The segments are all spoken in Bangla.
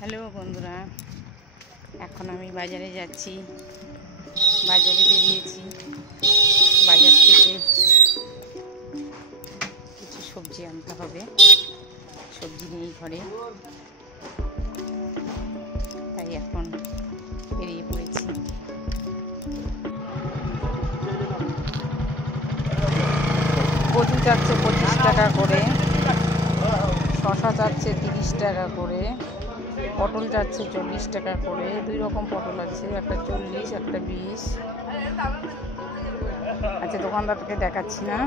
হ্যালো বন্ধুরা, এখন আমি বাজারে যাচ্ছি। বাজারে বেরিয়েছি। বাজার থেকে কিছু সবজি আনতে হবে। সবজি নেই ঘরে, তাই এখন বেরিয়ে পড়েছি। কচু চাচ্ছে 25 টাকা করে, শশা চাচ্ছে 30 টাকা করে, পটল যাচ্ছে 40 টাকা করে। দুই রকম পটল আছে, একটা 40 একটা 20। আচ্ছা, দোকানদারকে দেখাচ্ছি না।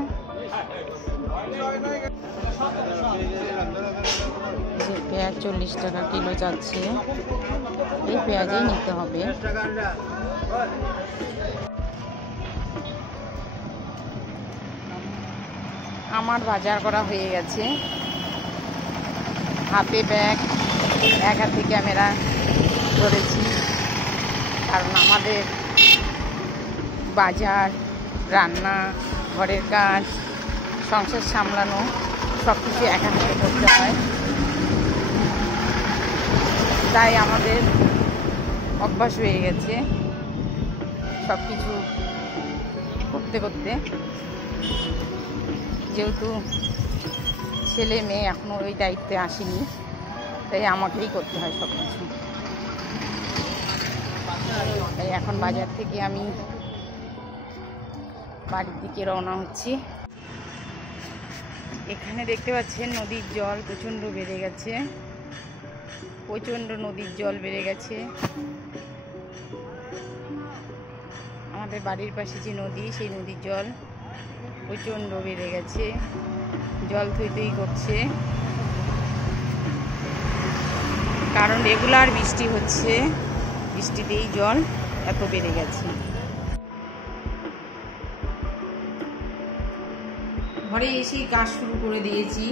যে পেঁয়াজ 40 টাকা কিলো যাচ্ছে, এই পেঁয়াজই নিতে হবে। আমার বাজার করা হয়ে গেছে। হাতে ব্যাগ, এক হাতে ক্যামেরা ধরেছি, কারণ আমাদের বাজার, রান্না, ঘরের কাজ, সংসার সামলানো সব কিছু এক হাতে করতে হয়। তাই আমাদের অভ্যাস হয়ে গেছে সব কিছু করতে করতে। যেহেতু ছেলে মেয়ে এখনও ওই দায়িত্বে আসেনি, তাই আমাকেই করতে হয় সব কিছু। তাই এখন বাজার থেকে আমি বাড়ির দিকে রওনা হচ্ছি। এখানে দেখতে পাচ্ছেন নদীর জল প্রচণ্ড বেড়ে গেছে। প্রচণ্ড নদীর জল বেড়ে গেছে। আমাদের বাড়ির পাশে যে নদী, সেই নদীর জল প্রচণ্ড বেড়ে গেছে। জল থই থই করছে, কারণ রেগুলার বৃষ্টি হচ্ছে। বৃষ্টিতেই জল এত বেড়ে গেছে। ঘরে এসেই কাজ শুরু করে দিয়েছি।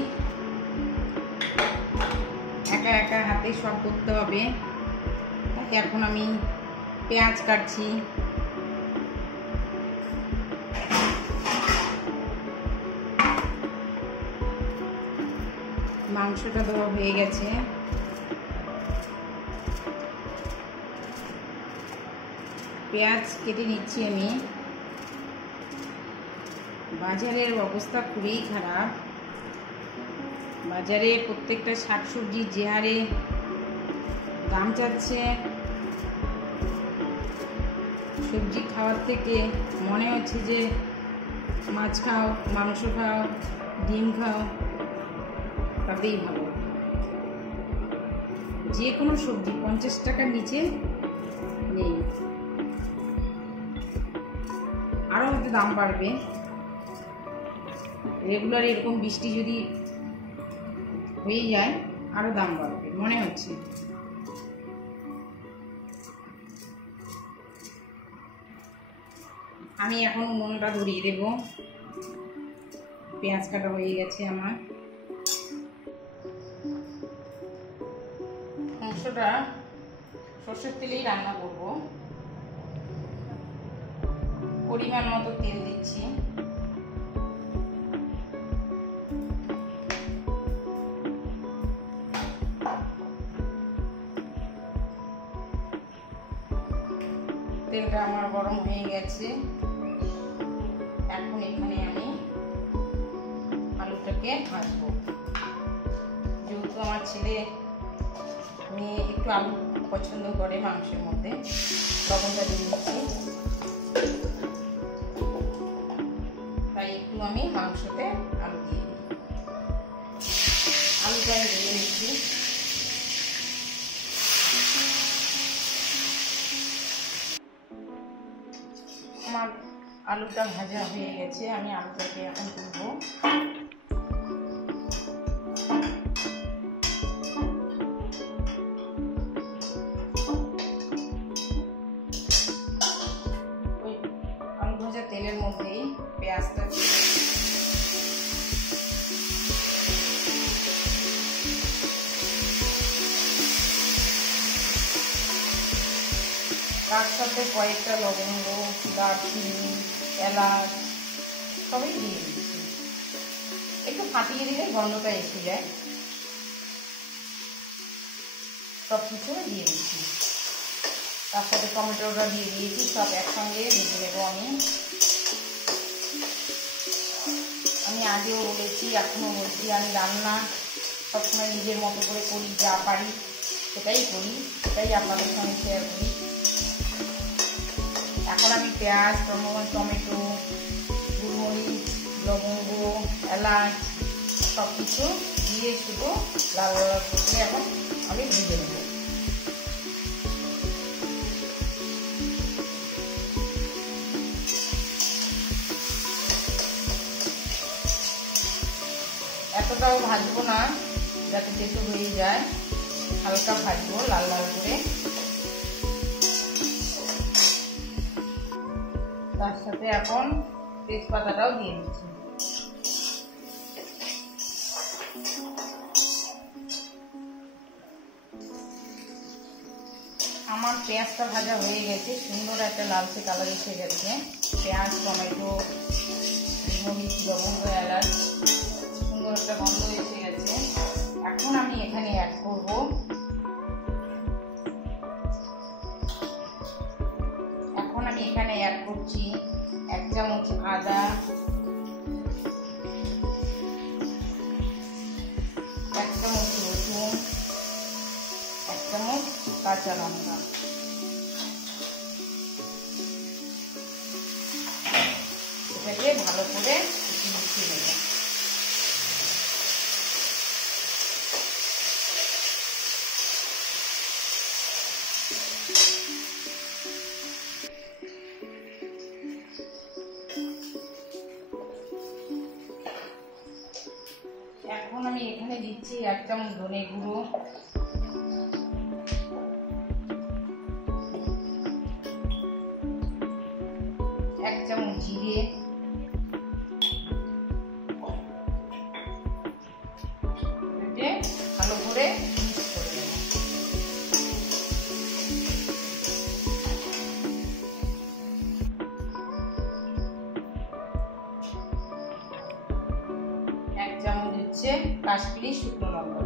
একা একা হাতে সব করতে হবে। তাই এখন আমি পেঁয়াজ কাটছি। মাংসটা দেওয়া হয়ে গেছে। পেঁয়াজ কেটে নিচ্ছি আমি। বাজারের অবস্থা খুবই খারাপ। বাজারে প্রত্যেকটা শাকসবজি যে হারে দাম চাচ্ছে, সবজি খাওয়ার থেকে মনে হচ্ছে যে মাছ খাও, মাংস খাও, ডিম খাও, তাতেই ভালো। যে কোনো সবজি 50 টাকার নিচে নেই। আরও হয়তো দাম বাড়বে। রেগুলার এরকম বৃষ্টি যদি হয়ে যায়, আরও দাম বাড়বে মনে হচ্ছে। আমি এখন উনুনটা ধরিয়ে দেব। পেঁয়াজ কাটা হয়ে গেছে আমার। মাংসটা সর্ষের তেলেই রান্না করব। পরিমাণ মতো তেল দিচ্ছি। তেলটা আমার গরম হয়ে গেছে। এখন এখানে আমি আলুটাকে ভাজবো। যেহেতু আমার ছেলে মেয়ে একটু আলু পছন্দ করে মাংসের মধ্যে, লবণটা দিয়ে দিচ্ছি। তাই একটু আমি মাংসতে আলু দিয়ে দিই। আলুটা আমি দিয়ে নিচ্ছি। আমার আলুটা ভাজা হয়ে গেছে। আমি আলুটাকে এখন তুলবো। ওই আলু ভাজা তেলের মধ্যেই পেঁয়াজটা তার সাথে কয়েকটা লবঙ্গ, দারচিনি, এলাচ সবই দিয়ে দিচ্ছি। একটু ফাটিয়ে দিলে গন্ধটা এসে যায়। সব কিছু দিয়ে দিচ্ছি। তার সাথে টমেটোটা দিয়ে দিয়েছি, সব একসঙ্গে ভেজে নেবো আমি আগেও বলেছি, এখনও বলছি, আমি রান্না সবসময় নিজের মতো করে করি, যা পারি সেটাই করি, সেটাই আপনাদের সঙ্গে শেয়ার করি। এখন আমি পেঁয়াজ, টমেটো, গোলমরিচ, লবঙ্গ, এলাচ সব কিছু দিয়ে শুধু লাল লাল করে এখন আমি ভেজে নেব। এতটাও ভাজবো না যাতে তেতো হয়ে যায়, হালকা ভাজবো লাল লাল করে। তার সাথে এখন তেজপাতাটাও দিয়ে দিচ্ছি। আমার পেঁয়াজটা ভাজা হয়ে গেছে, সুন্দর একটা লালচে কালার এসে গেছে। পেঁয়াজ, টমেটো, মরিচ, লবঙ্গ, এলাচ সুন্দর একটা গন্ধ এসে গেছে। এখন আমি এখানে অ্যাড করব করছি 1 চামচ আদা, 1 চামচ রসুন, 1 চামচ কাঁচা লঙ্কা। এটাকে ভালো করে মিশিয়ে নেব। এখন আমি এখানে দিচ্ছি 1 চামচ ধনে গুঁড়ো, 1 চামচ জিরে, ভালো করে মিক্স করে নেব। কাশ্মীরি শুকনো লঙ্কা,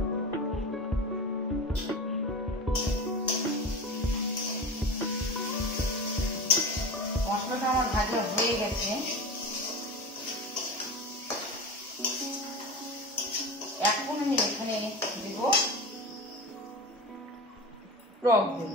মশলাটা আমার ভাজা হয়ে গেছে। এখন আমি এখানে দেব টক দই।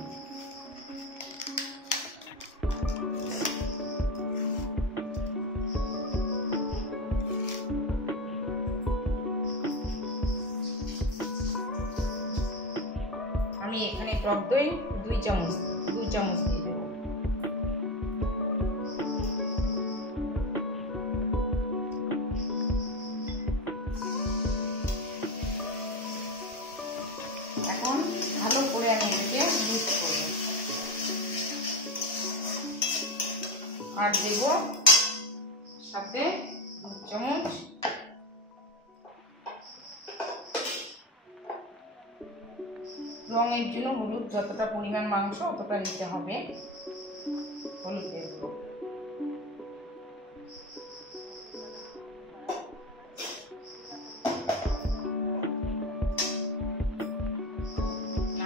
আমি এখানে টক দই 2 চামচ দিয়ে দেব। এখন ভালো করে আমি এটাকে মিক্স করব। আর দেব সাথে 2 চামচ রঙের জন্য হলুদ, যতটা পরিমাণ মাংস অতটা নিতে হবে, হলুদ দেব।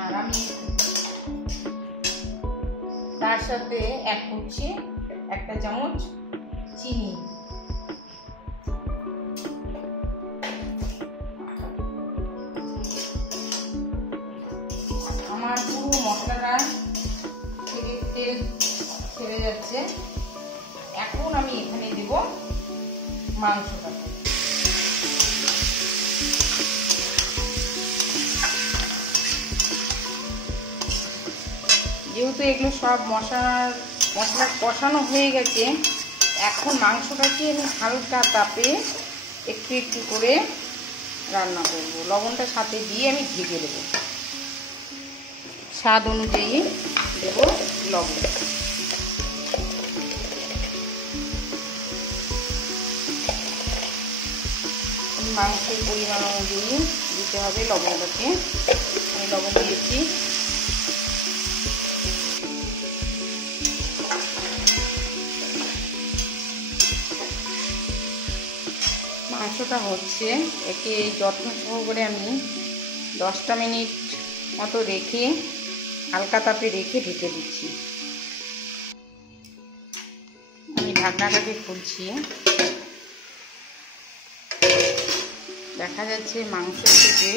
আর আমি তার সাথে অ্যাড করছি 1 চামচ চিনি। আমার পুরো মশলাটা থেকে তেল ছেড়ে যাচ্ছে। এখন আমি এখানে দেব মাংসটা। যেহেতু এগুলো সব মশলা কষানো হয়ে গেছে, এখন মাংসটাকে আমি হালকা তাপে একটু করে রান্না করব। লবণটা সাথে দিয়ে আমি ঢেকে দেবো। স্বাদ অনুযায়ী দেব লবণ। মাংসের পরিমাণ অনুযায়ী দিতে হবে লবণটাকে। আমি লবণ দিয়েছি। মাংসটা হচ্ছে, একে যত্ন সহকারে আমি 10টা মিনিট মতো রেখে হালকা তাপে রেখে ঢেকে দিচ্ছি। আমি ঢাকনাটাকে খুলছি। দেখা যাচ্ছে মাংস থেকে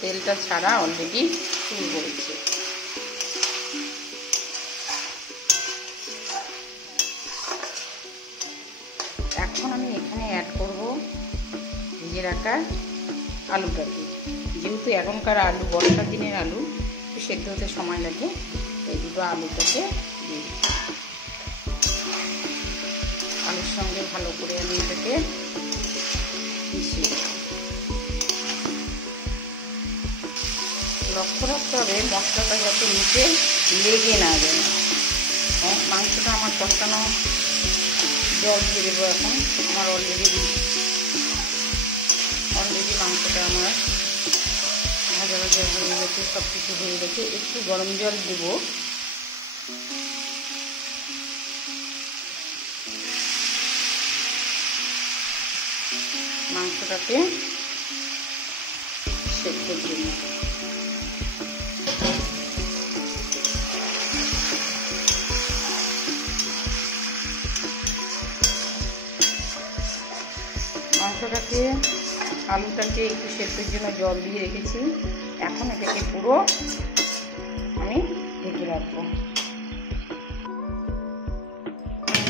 তেলটা ছাড়া অলরেডি শুরু করেছে। এখন আমি এখানে অ্যাড করব ভেজে রাখা আলুটাকে। যেহেতু এখনকার আলু বর্ষার দিনের আলু, সেদ্ধ হতে সময় লাগে, এই দুটো আলুটাকে দিয়ে দিই। আলুর সঙ্গে ভালো করে আমি এটাকে মিশিয়ে দেব। লক্ষ্য রাখতে হবে মশলাটা যাতে নিচে লেগে না যায়। মাংসটা আমার কষানো, জল দিয়ে দেবো এখন। আমার অলরেডি মাংসটা আমার ভাজা ভাজা হয়ে গেছে, সব কিছু হয়ে গেছে। একটু গরম জল দেব। মাংসটাকে সেদ্ধর জন্য। মাংসটাকে আলুটাকে একটু সেদ্ধর জন্য জল দিয়ে রেখেছি। এখন এটাকে পুরো আমি ঢেকে রাখবো।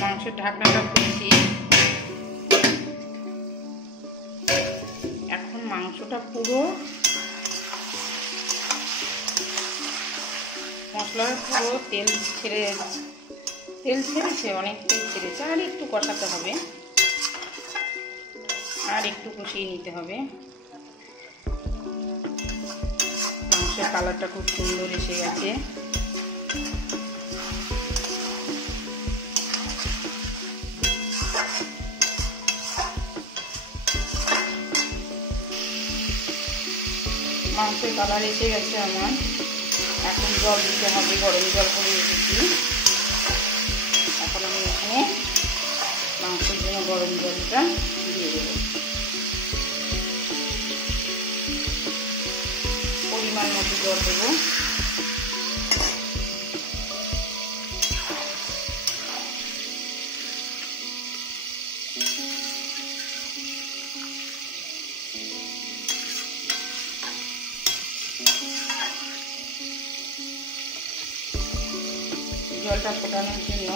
মাংসের ঢাকনাটা খুলছি। এখন মাংসটা পুরো মশলার পুরো তেল ছেড়েছে, অনেক তেল ছেড়েছে। আর একটু কষাতে হবে, আর একটু কষিয়ে নিতে হবে। মাংসের কালারটা খুব সুন্দর এসে গেছে। মাংসের কালার এসে গেছে আমার। এখন জল দিতে হবে, গরম জল করে রেখেছি। এখন আমি এখানে মাংসের জন্য গরম জলটা দিয়ে দেবো। পরিমাণ মতো জল দেবো। জলটা ফোটানোর জন্য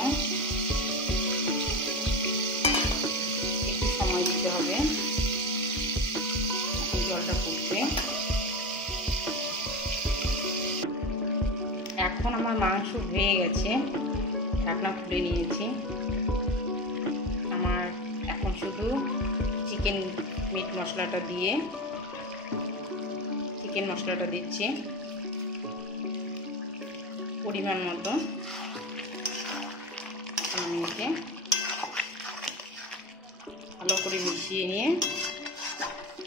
একটু সময় দিতে হবে। জলটা ফুটছে। এখন আমার মাংস হয়ে গেছে, ঢাকনা খুলে নিয়েছি। আমার এখন শুধু চিকেন মিট মশলাটা দিয়ে চিকেন মশলাটা দিচ্ছি পরিমাণ মতো। আমি এতে ভালো করে মিশিয়ে নিয়ে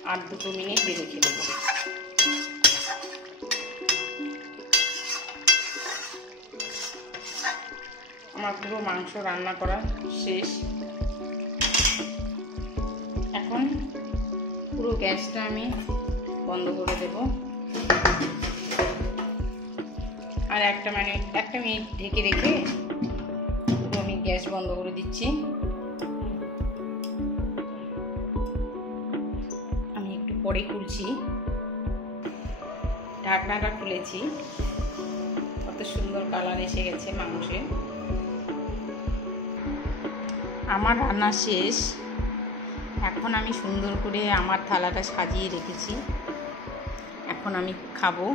আর 2 মিনিট রেখে দেবো। আমার পুরো মাংস রান্না করা শেষ। এখন পুরো গ্যাসটা আমি বন্ধ করে দেব। আর একটা মিনিট ঢেকে রেখে পুরো আমি গ্যাস বন্ধ করে দিচ্ছি। আমি একটু পরে খুলছি। ঢাকনাটা খুলেছি, কত সুন্দর কালার এসে গেছে মাংসে। আমার রান্না শেষ। এখন আমি সুন্দর করে আমার থালাটা সাজিয়ে রেখেছি। এখন আমি খাবো।